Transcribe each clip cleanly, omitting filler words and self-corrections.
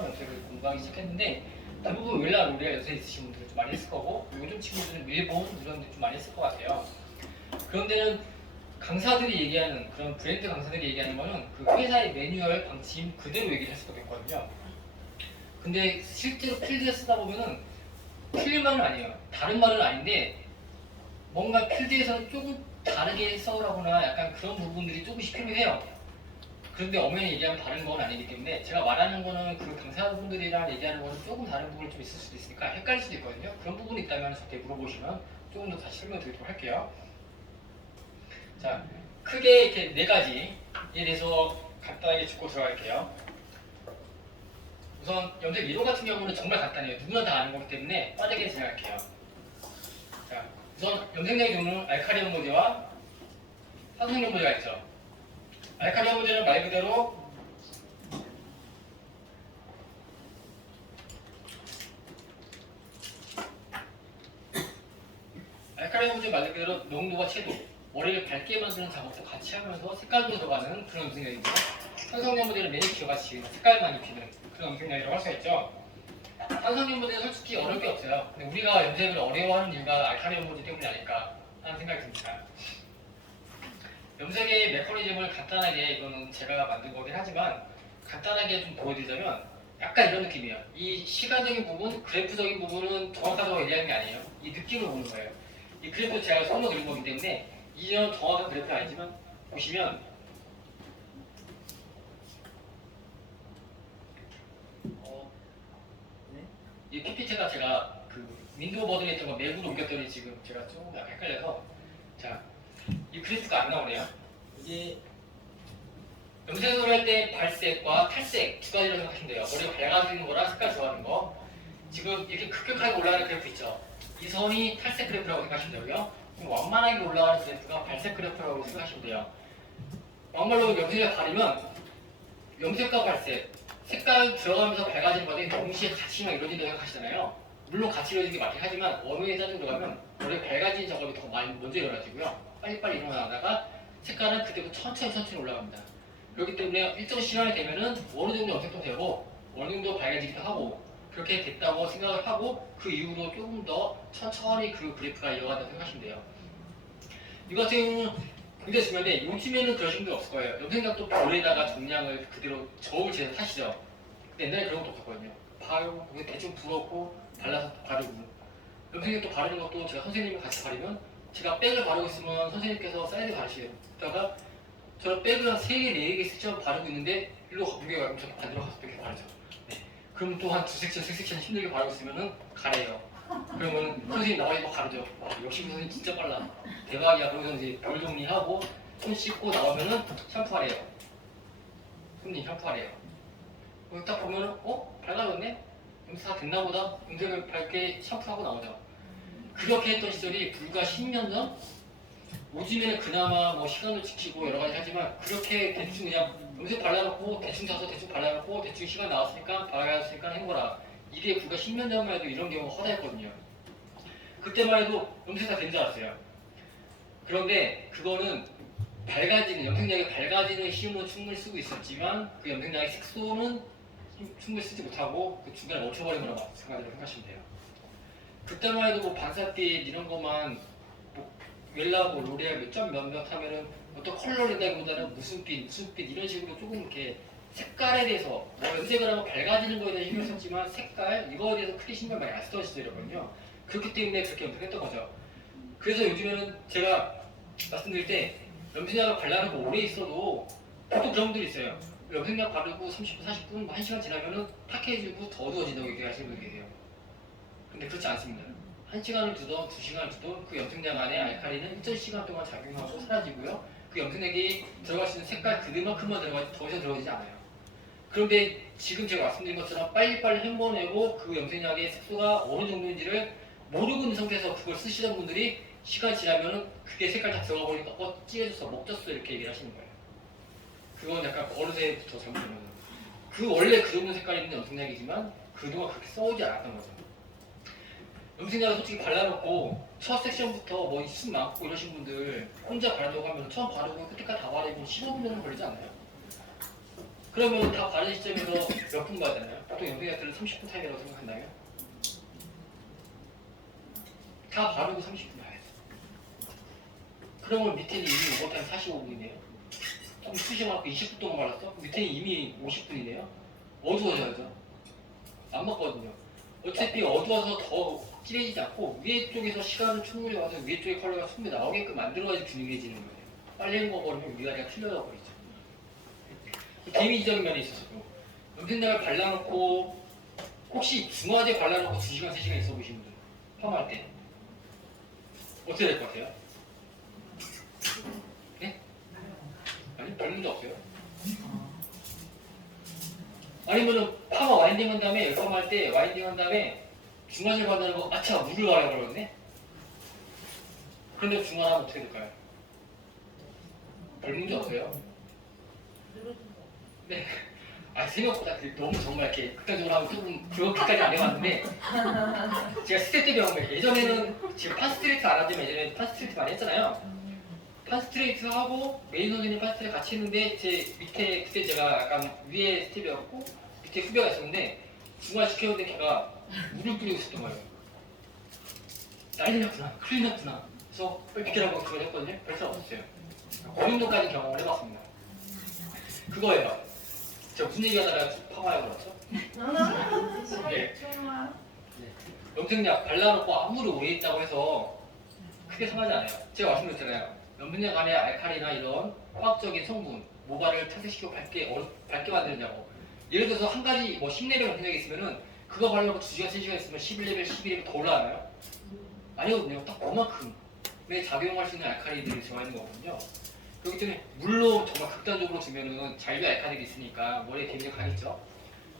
처음 염색을 공부하기 시작했는데 대부분 웰라 로레알 요새 있으신 분들 좀 많이 했을 거고 요즘 친구들은 밀본 이런 데 좀 많이 했을 것 같아요. 그런데는 강사들이 얘기하는 그런 브랜드 강사들이 얘기하는 거는 그 회사의 매뉴얼 방침 그대로 얘기를 했을 것 같거든요. 근데 실제로 필드에 쓰다 보면은 틀린 말은 아니에요. 다른 말은 아닌데 뭔가 필드에서는 조금 다르게 써오라거나 약간 그런 부분들이 조금씩 필요해요. 그런데 엄연히 얘기하면 다른 건 아니기 때문에 제가 말하는 거는 그 강사분들이랑 얘기하는 거는 조금 다른 부분이 좀 있을 수도 있으니까 헷갈릴 수도 있거든요. 그런 부분이 있다면 저한테 물어보시면 조금 더 다시 설명드리도록 할게요. 자, 크게 이렇게 네 가지에 대해서 간단하게 짚고 들어갈게요. 우선 염색 이론 같은 경우는 정말 간단해요. 누구나 다 아는 거기 때문에 빠르게 진행할게요. 자, 우선 염색약의 종류는 알칼리 연모제와 산성 연모제가 있죠. 알칼리 연모제는 말 그대로 알칼리 연모제 말 그대로 농도와 채도, 머리를 밝게 만드는 작업도 같이 하면서 색깔도 들어가는 그런 염색약이죠. 산성 연모제는 매니큐어 같이 색깔만 입히는 그런 염색약이라고 할 수 있죠. 산성 연모제는 솔직히 어려울 게 없어요. 근데 우리가 염색을 어려워하는 이유가 알칼리 연모제 때문이 아닐까 하는 생각이 듭니다. 염색의 메커니즘을 간단하게 이거는 제가 만든 거긴 하지만 간단하게 좀 보여드리자면 약간 이런 느낌이에요. 이 시간적인 부분, 그래프적인 부분은 정확하다고 얘기하는 게 아니에요. 이 느낌을 보는 거예요. 이 그래프 제가 손으로 그린 거기 때문에 이전 정확한 그래프는 아니지만 보시면 이 PPT가 제가 그 윈도우 버전에 있던 거 내부로 옮겼더니 지금 제가 조금 약간 헷갈려서 자, 이 그래프가 안 나오네요. 이게 염색을 할 때 발색과 탈색 두 가지로 생각하시면 돼요. 머리가 밝아지는 거랑 색깔 좋아하는 거. 지금 이렇게 급격하게 올라가는 그래프 있죠. 이 선이 탈색 그래프라고 생각하시면 되고요. 완만하게 올라가는 그래프가 발색 그래프라고 생각하시면 돼요. 막말로 염색을 바르면 염색과 발색, 색깔 들어가면서 밝아지는 과정이 동시에 같이만 이루어진다고 생각하시잖아요. 물론 같이 이루어지는 게 맞긴 하지만 원웨이 짜증 들어가면 머리가 밝아지는 작업이 더 많이 먼저 일어나지고요. 빨리빨리 일어나다가 색깔은 그때부터 천천히 올라갑니다. 그렇기 때문에 일정 시간이 되면은 어느 정도 염색도 되고 어느 정도 밝아지기도 하고 그렇게 됐다고 생각을 하고 그 이후로 조금 더 천천히 그 그래프가 이어간다고 생각하시면 돼요. 이거 같은 경우는 굉장히 중요한데 요즘에는 그러신 분들 없을 거예요. 염색약도 볼에다가 정량을 그대로 저울 재서 타시죠. 근데 옛날에 그런 것도 없었거든요. 바르고 대충 부었고 발라서 바르고 염색약도 바르는 것도 제가 선생님이 같이 바르면 제가 백을 바르고 있으면 선생님께서 사이드 바르시요. 그러다가 저는 백을 한 3개, 4개 섹션 바르고 있는데 일로 무게가 엄청 반대로 가서 이렇게 바르죠. 네. 그럼 또 한 2섹션, 3섹션 힘들게 바르고 있으면은 가래요. 그러면 선생님 나와서 막 가르죠. 역시 선생님 진짜 빨라. 대박이야. 그러면서 이제 별 정리하고 손 씻고 나오면은 샴푸하래요. 손님 샴푸하래요. 그럼 딱 보면은 밝아졌네? 염색 다 됐나 보다. 염색을 밝게 샴푸하고 나오죠. 그렇게 했던 시절이 불과 10년 전? 요즘에는 그나마 뭐 시간을 지키고 여러 가지 하지만 그렇게 대충 그냥 염색 발라놓고 대충 사서 대충 발라놓고 대충 시간 나왔으니까 발라놨으니까 해보라. 이게 불과 10년 전만 해도 이런 경우가 허다했거든요. 그때만 해도 염색 다 된 줄 알았어요. 그런데 그거는 밝아지는 염색약이 밝아지는 힘은 충분히 쓰고 있었지만 그 염색약의 색소는 충분히 쓰지 못하고 그 중간에 멈춰버린 거라고 생각하시면 돼요. 그때만 해도 뭐 반사빛 이런 것만 뭐 웰라고 로레알 몇 점 몇몇 하면은 어떤 컬러를 내기보다는 무슨 빛 이런 식으로 조금 이렇게 색깔에 대해서 뭐 염색을 하면 밝아지는 거에 대해 신경 썼지만 색깔 이거에 대해서 크게 신경 많이 안 쓰던 시절이거든요. 그렇기 때문에 그렇게 염색했던 거죠. 그래서 요즘에는 제가 말씀드릴 때 염색약을 발라놓고 오래 있어도 보통 그런 분들이 있어요. 염색약 바르고 30분, 40분, 1시간 지나면은 탁해지고 더 어두워진다고 얘기하시는 분이 계세요. 근데 그렇지 않습니다. 1시간을 두던 2시간을 두던 그 염색약 안에 알칼리는 일정 시간 동안 작용하고 사라지고요. 그 염색약이 들어갈 수 있는 색깔 그만큼만 들어가지 더 이상 들어가지 않아요. 그런데 지금 제가 말씀드린 것처럼 빨리빨리 헹궈내고 그 염색약의 색소가 어느 정도인지를 모르고 있는 상태에서 그걸 쓰시던 분들이 시간 지나면은 그게 색깔 다 들어가 보니까 찌해졌어, 먹졌어 이렇게 얘기를 하시는 거예요. 그건 약간 어느새부터 잘못된 거죠. 그 원래 그 정도 색깔이 있는 염색약이지만 그동안 그렇게 써오지 않았던 거죠. 염색약을 솔직히 발라놓고 첫 섹션부터 뭐 숱 많고 이러신 분들 혼자 바르려고 하면 처음 바르고 끝까지 다 바르고 15분 정도 걸리지 않나요? 그러면 다 바른 시점에서 몇 분 가잖아요? 보통 영상학들은 30분 타임이라고 생각한다면? 다 바르고 30분 가야죠. 그러면 밑에는 이미 오버타임 45분이네요. 좀 수시만큼 20분 동안 말랐어? 밑에는 이미 50분이네요. 어두워져야죠. 안 맞거든요. 어차피 어두워서 더 진해지지 않고 위에 쪽에서 시간을 충분히 와서 위에 쪽에 컬러가 충분히 나오게끔 만들어야지 균일해지는 거예요. 빨리 먹어버리면 위아래가 틀려져 버리죠. 데미지적인 면에 있어서도 염색약을 발라놓고 혹시 중화제 발라놓고 2시간, 3시간 있어 보시는 분 펌할 때 어떻게 될 것 같아요? 네? 아니 별 문제 없어요. 아니면은 파마 와인딩 한 다음에 펌할 때 와인딩 한 다음에 중화제 바르는 거 아차 물을 가라 그러네? 그런데 중화하면 어떻게 될까요? 별 문제 없어요. 네. 아 생각보다 너무 정말 이렇게 극단적으로 하면 조금 그렇게까지 안 해봤는데 제가 스텝 때 배운 거예요. 예전에는 지금 파스트레이트 안 하지만 예전에 파스트레이트 많이 했잖아요. 파스트레이트 하고 메인 선생님 파스트레이트 같이 했는데 제 밑에 그때 제가 약간 위에 스텝이었고 밑에 후배가 있었는데 중간 시켜오던 걔가 물을 뿌리고 있었던 거예요. 난리 났구나, 큰일 났구나. 그래서 비키라고 그걸 했거든요. 별수 없었어요. 그 정도까지 경험을 해봤습니다. 그거예요. 제가 무슨 얘기하다가 파마하고 그랬죠? 네. 염색약 발라놓고 아무리 오래 있다고 해서 크게 상하지 않아요. 제가 말씀드렸잖아요. 염색약 안에 알칼리나 이런 화학적인 성분, 모발을 탈색시키고 밝게 만드느냐고. 예를 들어서 한 가지 뭐 10레벨 염색약이 있으면은 그거 바르고 2시간, 3시간 있으면 11레벨, 12레벨 더 올라가나요? 아니거든요. 딱 그만큼의 작용할 수 있는 알칼리들이 들어가 있는 거거든요. 그렇기 때문에 물론 정말 극단적으로 주면은 잔류 알칼리가 있으니까 머리에 데미지가 가겠죠.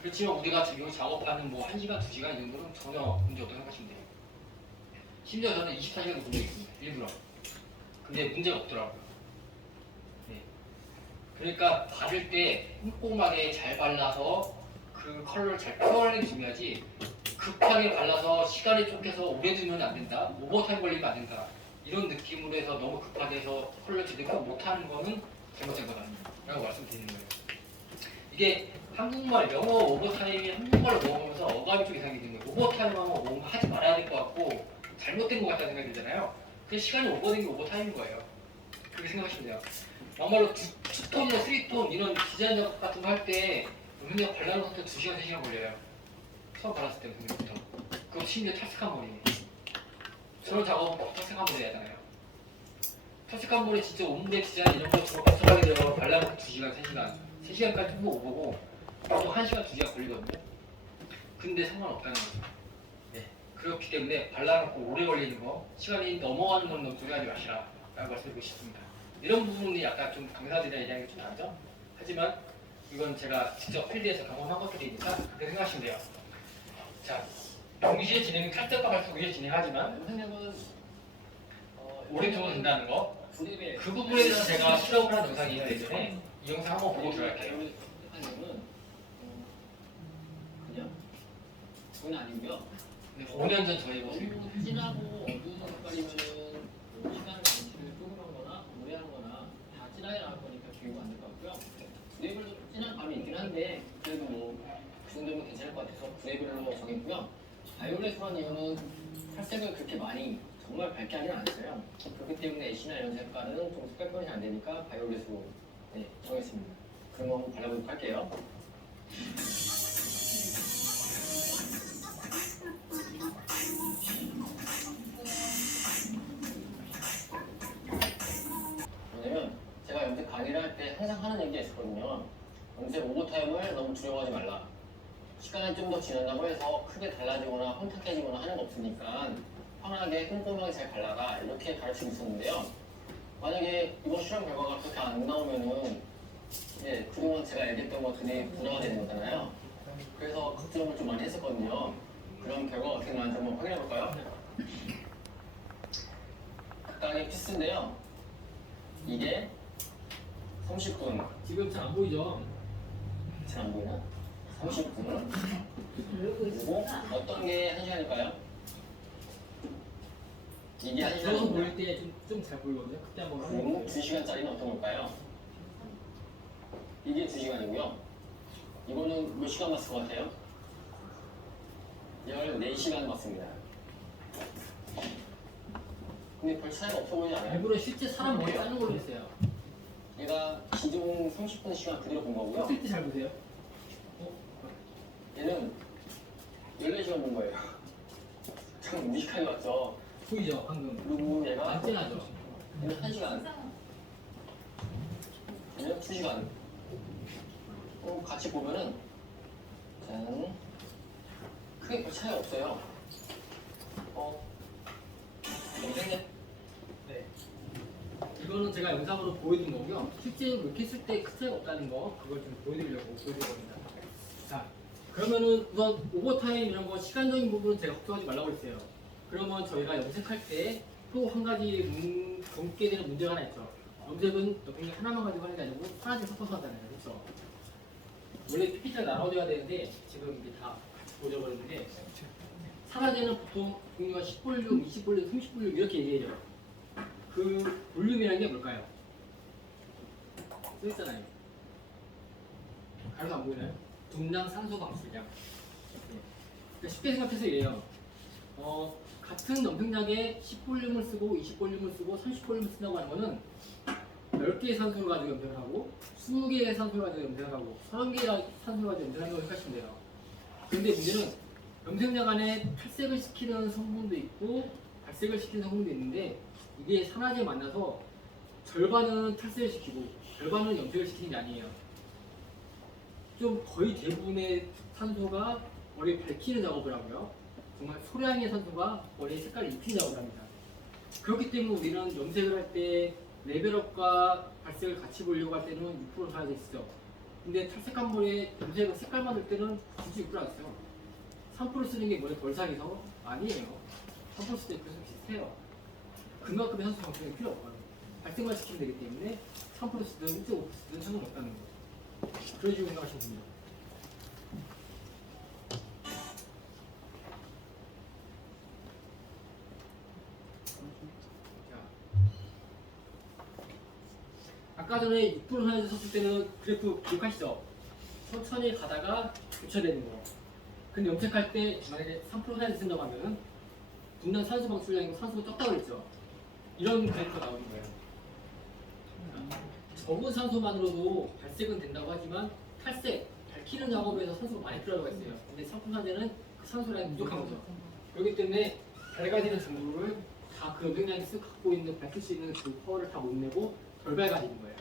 그렇지만 우리가 지금 작업하는 뭐 1시간, 2시간 이 정도는 전혀 문제 없다고 생각하시면 돼요. 심지어 저는 24시간도 본 적이 있습니다. 일부러. 근데 문제가 없더라고요. 네. 그러니까 바를 때 꼼꼼하게 잘 발라서 그 컬러를 잘 표현하는 게 중요하지 급하게 발라서 시간이 쫓겨서 오래 두면 안 된다. 오버타임 걸리면 안 된다. 이런 느낌으로 해서 너무 급하게 해서 컬러 제대로 못하는 거는 잘못된 거다 라고 말씀드리는 거예요. 이게 한국말, 영어 오버타임이 한국말로 먹으면서 어감이 좀 이상하게 되는 거예요. 오버타임 하면 뭔가 하지 말아야 될 것 같고 잘못된 것 같다는 생각이 들잖아요. 그 시간이 오버된 게 오버타임인 거예요. 그렇게 생각하시면 돼요. 정말로 2톤이나 3톤 이런 디자인 작업 같은 거 할 때 그냥 발라놓을 때 2시간, 3시간 걸려요. 처음 발랐을 때 그때부터. 그거 심지어 탈색한 머리. 저런 작업은 탈색한 머리 하잖아요. 탈색한 머리 진짜 온대 디자인 이런 것처럼 복잡하게 되어 발라놓고 2시간, 3시간, 3시간까지 한번 오보고 보통 1시간, 2시간 걸리거든요. 근데 상관없다는 거죠. 네. 그렇기 때문에 발라놓고 오래 걸리는 거, 시간이 넘어가는 건 너무 고려하지 마시라 라고 말씀드리고 싶습니다. 이런 부분이 약간 좀 강사들이랑 얘기하는 게 좀 다르죠? 하지만 이건 제가 직접 필드에서 경험한 것들이니까 그렇게 생각하시면 돼요. 자, 동시에 진행은 탈색과 발수 동시에 진행하지만 선생님은 오래 두면 된다는 거, 그 부분에 대해서 제가 실험을 한 영상이 있기 때문에 이 영상 한번 보고 들어갈게요. 선생님은 그냥 그건 아니고요. 5년 전 저희 모습입니다. 진하고 어두운 색깔이면은 시간 장치를 조금하거나 오래 하거나 다 진하게 나올 거니까 비교가 안 될 것 같고요. 브레이블도 진한 감이 있긴 한데 그래도 뭐 그 정도면 괜찮을 것 같아서 브레이블로 정했고요. 바이올렛으로 한 이유는 탈색을 그렇게 많이 정말 밝게 하진 않았어요. 그렇기 때문에 애쉬나 이런 색깔은 좀 색깔 변이 안 되니까 바이올렛으로 정했습니다. 그럼 한번 발라보도록 할게요. 왜냐면 제가 염색 강의를 할 때 항상 하는 얘기가 있었거든요. 염색 오버타임을 너무 두려워하지 말라. 시간이 좀 더 지난다고 해서 크게 달라지거나 혼탁해지거나 하는 거 없으니까 편하게 꼼꼼하게 잘 발라라 이렇게 가르치고 있었는데요. 만약에 이번 실험 결과가 그렇게 안 나오면은 이제 그동안 제가 얘기했던 것들이 부담이 되는 거잖아요. 그래서 걱정을 좀 많이 했었거든요. 그럼 결과가 어떻게 나왔는지 한번 확인해 볼까요? 각각의 피스인데요. 이게 30분. 지금 잘 안 보이죠? 잘 안 보이나? 30분. 그리고 어떤 게 1시간일까요? 이게 1시간입니다. 때 좀 잘 보이거든요. 그때 한번 그리고 2시간짜리는 어떤 걸까요? 이게 2시간이고요. 이거는 몇 시간 봤을 것 같아요? 14시간 봤습니다. 근데 별 차이가 없어 보이지 않아요? 일부러 실제 사람 머리 자는 걸로 했어요. 얘가 기존 30분 시간 그대로 본 거고요. 쓸 때 잘 보세요. 얘는 14시간 본 거예요. 참 무식하게 봤죠. 보이죠? 방금. 그리고 얘가 안 진하죠? 얘는 1시간, 얘는 2시간. 같이 보면은 짠, 크게 별 차이가 없어요. 영상에 네. 이거는 제가 영상으로 보여드린 거고요. 실제 이렇게 했을 때 큰 차이가 없다는 거 그걸 좀 보여드리려고 보여드린 겁니다. 자, 그러면은 우선 오버타임 이런 거 시간적인 부분은 제가 걱정하지 말라고 했어요. 그러면 저희가 염색할 때 또 한 가지 검게 되는 문제가 하나 있죠. 염색은 염색약 하나만 가지고 하는 게 아니고 하나씩 섞어서 하잖아요. 그렇죠? 원래 PPT가 나눠져야 되는데 지금 이게 다 보여버렸는데 사라지는 보통 종류가 10볼륨, 20볼륨, 30볼륨 이렇게 얘기해요. 그 볼륨이라는 게 뭘까요? 써있잖아요. 가로가 안 보이나요? 분량 산소 방출량. 그러니까 쉽게 생각해서 이래요. 같은 염색약에 10볼륨을 쓰고 20볼륨을 쓰고 30볼륨을 쓴다고 하는 거는 10개의 산소를 가지고 염색을 하고 20개의 산소를 가지고 염색을 하고 30개의 산소를 가지고 염색하는 걸 생각하시면 돼요. 그런데 문제는 염색약 안에 탈색을 시키는 성분도 있고 발색을 시키는 성분도 있는데 이게 산화제에 만나서 절반은 탈색을 시키고 절반은 염색을 시키는 게 아니에요. 좀 거의 대부분의 산소가 머리를 밝히는 작업을 하고요. 정말 소량의 산소가 머리 색깔을 입히는 작업을 합니다. 그렇기 때문에 우리는 염색을 할 때 레벨업과 발색을 같이 보려고 할 때는 6% 사야돼 있죠. 근데 탈색한 머리에 염색을 색깔만 낼 때는 굳이 6%안 써요. 3% 쓰는 게 머리 덜 상해서 아니에요. 3% 쓸 때 그래서 비슷해요. 그만큼의 산소 방출이 필요 없어요. 발색만 시키면 되기 때문에 3% 쓰든 1.5% 쓰든 상관없다는 거. 그런 식으로 생각하시면 됩니다. 아까 전에 6% 하나 썼을 때는 그래프 기억하시죠? 천천히 가다가 교차되는 거. 근데 염색할 때 만약에 3% 하나 쓴다고 하면 분당 산소 방출량이 산소가 적다고 그랬죠? 이런 그래프가 나오는 거예요. 적은 산소만으로도 발색은 된다고 하지만 탈색, 밝히는 작업에서 산소가 많이 필요하다고 했어요. 근데 상품화제는 그 산소량이 부족한 거죠. 그렇기 때문에 밝아지는 정도를 다 그 염색량이 쓱 갖고 있는 밝힐 수 있는 그 파워를 다 못 내고 덜 밝아지는 거예요.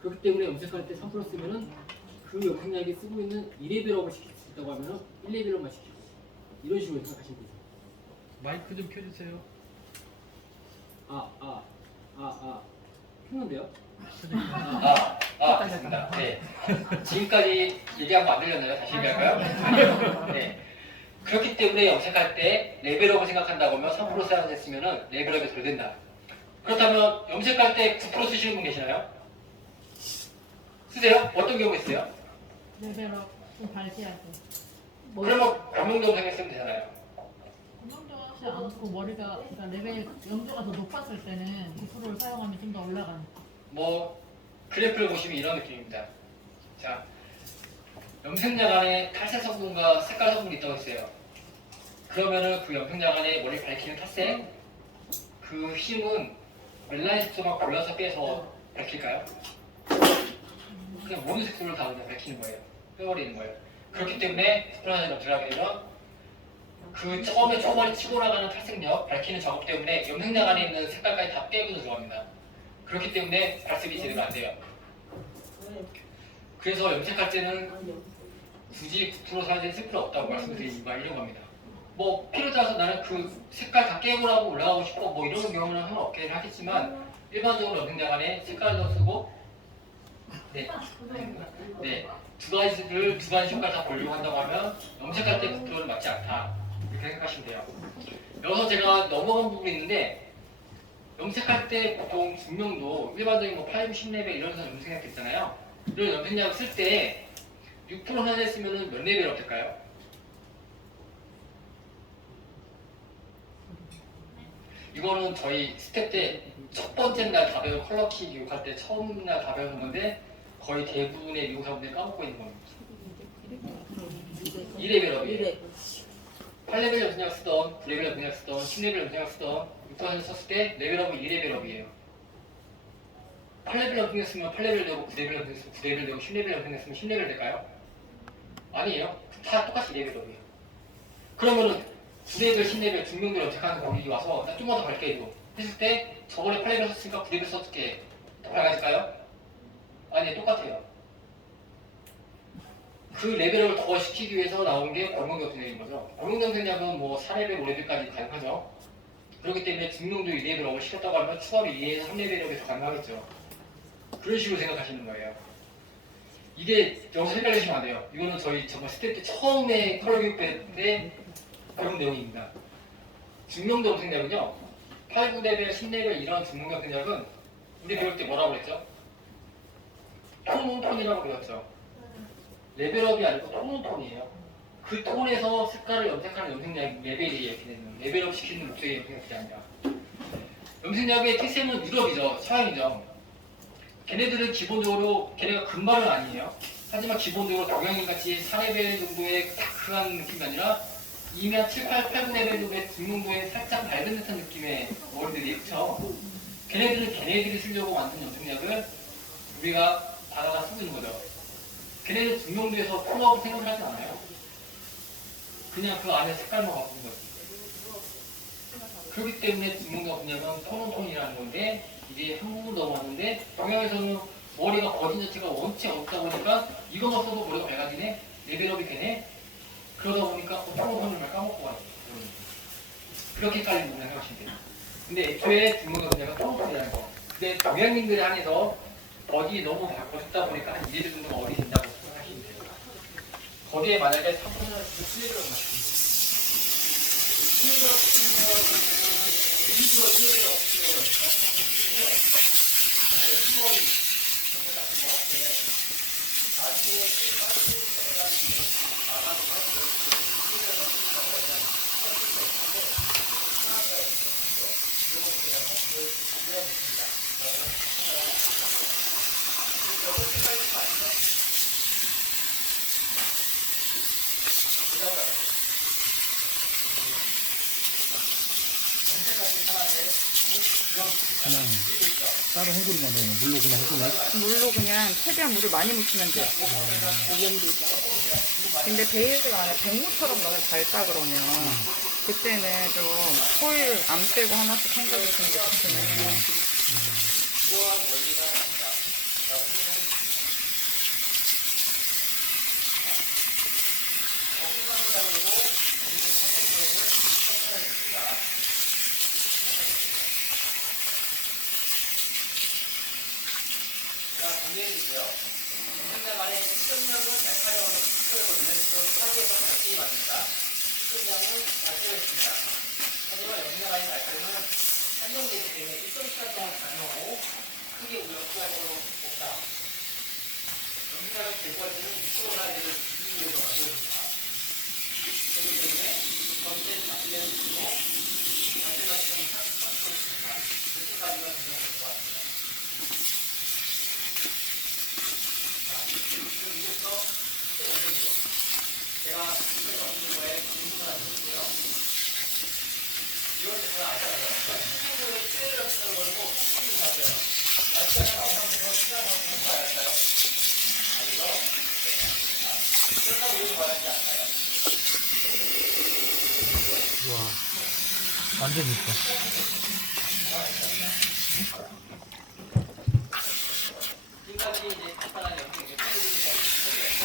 그렇기 때문에 염색할 때 3% 쓰면은 그 염색약이 쓰고 있는 2레벨업을 시킬 수 있다고 하면은 1레벨업만 시키고 이런 식으로 생각하시면 되죠. 마이크 좀 켜주세요. 켰는데요? 됐습니다. 네. 지금까지 얘기한 거 안 들렸나요? 다시 얘기할까요? 네. 그렇기 때문에 염색할 때 레벨업을 생각한다고 하면 3% 사용했으면 레벨업이 덜 된다. 그렇다면 염색할 때 9% 쓰시는 분 계시나요? 쓰세요? 어떤 경우 있어요? 레벨업 좀 밝혀야 돼. 그러면 검용도 염색했으면 되잖아요. 검정도 하지 않고 머리가 그러니까 레벨 염도가 더 높았을 때는 9%를 사용하면 좀 더 올라가는. 뭐 그래프를 보시면 이런 느낌입니다. 자, 염색약 안에 탈색 성분과 색깔 성분이 있다고 했어요. 그러면은 그 염색약 안에 머리 밝히는 탈색 그 힘은 멜라닌 색소만 골라서 빼서 밝힐까요? 그냥 모든 색소를 다 그냥 밝히는 거예요. 빼버리는 거예요. 그렇기 때문에 스프라이즈 염색하게 되면 그 처음에 초반에 치고 나가는 탈색력, 밝히는 작업 때문에 염색약 안에 있는 색깔까지 다 빼고 들어갑니다. 그렇기 때문에 발색이 제대로 안 돼요. 그래서 염색할 때는 굳이 9% 사야지 10% 없다고 말씀드린 이유가 이런 겁니다. 뭐 필요에 따라서 나는 그 색깔 다 깨고 나고 올라가고 싶고 뭐 이런 경우는 상관없긴 하겠지만 일반적으로 염색약 안에 색깔을 더 쓰고 두 가지 색깔 다 보려고 한다고 하면 염색할 때 9%는 맞지 않다 이렇게 생각하시면 돼요. 여기서 제가 넘어간 부분이 있는데 염색할 때 보통 중명도 일반적인 뭐 8, 10레벨 이런 데서 염색약 있잖아요. 이런 염색약을 쓸 때 6% 하나 했으면 몇 레벨업 될까요? 이거는 저희 스텝 때 첫 번째 날 다 배운 컬러키 교육할 때 처음 날 다 배우는 건데 거의 대부분의 미용사분들이 까먹고 있는 겁니다. 2레벨업이에요. 8레벨 염색약 쓰던, 9레벨 염색약 쓰던, 10레벨 염색약 쓰던, 6탄을 썼을 때 레벨업은 2레벨업이에요. 8레벨 염색약 쓰면 8레벨 되고 9레벨 염색약 쓰면 9레벨 되고 10레벨 염색약 쓰면 10레벨 될까요? 아니에요. 다 똑같이 레벨업이에요. 그러면은 9레벨, 10레벨 중명도 염색하는 거기 와서 나 좀만 더 밝게 해줘 했을 때 저번에 8레벨 썼으니까 9레벨 썼을게 더 밝아질까요? 아니 똑같아요. 그 레벨업을 더 시키기 위해서 나온 게 골목염색약인 거죠. 골목염색약은 뭐 4레벨, 5레벨까지 가능하죠. 그렇기 때문에 증명도 2레벨업을 시켰다고 하면 추가로 2에서 3레벨업이 더 가능하겠죠. 그런 식으로 생각하시는 거예요. 이게 여기서 헷갈리시면 안 돼요. 이거는 저희 정말 스텝 때 처음에 컬러 교육회 때 배운 내용입니다. 증명도 염색약은요. 8, 9레벨, 10레벨 이런 증명도 염색약은 우리 배울 때 뭐라고 그랬죠? 톤이라고 배웠죠. 레벨업이 아니고 톤이에요. 그 톤에서 색깔을 염색하는 염색약 레벨이에요. 걔네는 레벨업 시키는 목적의 염색약이 아니라. 염색약의 TCM은 유럽이죠. 서양이죠. 걔네들은 기본적으로 걔네가 금발은 아니에요. 하지만 기본적으로 동양인같이 4레벨 정도의 다크한 느낌이 아니라 이미 한 7, 8, 9레벨 정도의 중농도에 살짝 밝은 듯한 느낌의 머리들이 그쵸? 걔네들은 걔네들이 쓰려고 만든 염색약을 우리가 받아다 쓰고 있는 거죠. 걔네는 중명도에서 톤업을 생각을 하지 않아요. 그냥 그 안에 색깔만 바꾸는 거지. 그렇기 때문에 중명도 염색약은 톤이라는 건데 이게 한국으로 넘어왔는데 동양에서는 머리가 거진 자체가 원체 없다 보니까 이거만 써도 머리가 밝아지네? 레벨업이 되네? 그러다 보니까 톤을 까먹고 가요. 그렇게까지 문을 생각하시면 돼요. 근데 애초에 중명도 염색약은 톤이라는 거. 근데 동양인들에 한해서 거기 너무 거짓다 보니까 한 2일 정도가 어리진다고 생각하시면 돼요. 거기에 만약에 3분의 1을 맞추면 수익을 없으면 일부러 수익을 없으면 만약에 수익이 연구 같은 거 할 때 나중에 수익을 해가지고 나가서 할 때 수익을 맞춘다고 하면 수익을 없는데 하나가 있는데 이런 거랑 이걸 이해합니다. 그냥 따로 헹구는 거 아니면 물로 그냥 헹구네. 물로 그냥 최대한 물을 많이 묻히면 돼요. 근데 베이스가 안에 백무처럼 너무 밝다 그러면 그때는 좀 코일 안 빼고 하나씩 헹궈주시는 게 좋겠네요. 이러한 원리가 아닌가 라고 생각합니다. 어중간하다고 해도 우리는 선생님을 선택할 수 있다 생각하겠습니다. 제가 정리해드릴게요. 염색약 안에 수정량은 날카로운 특별을 올려서 사기에서 밝게 만든다. 수정량은 밝게 있습니다. 하지만 염색약 안에 날카로움은 한정되기 때문에 일정 시간 동안 가능하고 크게 우려가 없다. 염색약을 제거할 때는 미끄러운 아이들을 죽이기 위해서 만들어집니다. 그렇기 때문에 전체 잡히는 수로 자체가 지금 삭제되고 있습니다. 이렇게까지가 정리가 될 것 같습니다. 자, 그럼 이제부터 실제 원장이요. 제가 실제 넣는 거에 질문을 하는 거고요. 이걸 제가 알잖아요. 친구의 피해를 하시는 걸고 폭풍이 나세요. 알잖아요. 나오면서 시작을 하는 거 알까요? 아니죠? 그렇다고 이거 말하지 않나요? 우와. 완전 이뻐. 지금까지 이제 간단한 연습 이제 해드리는 거였죠.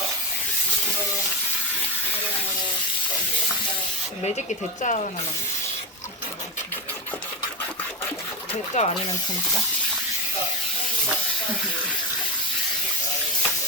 이거는 매직기 대짜 하나만. 대짜 아니면 진짜?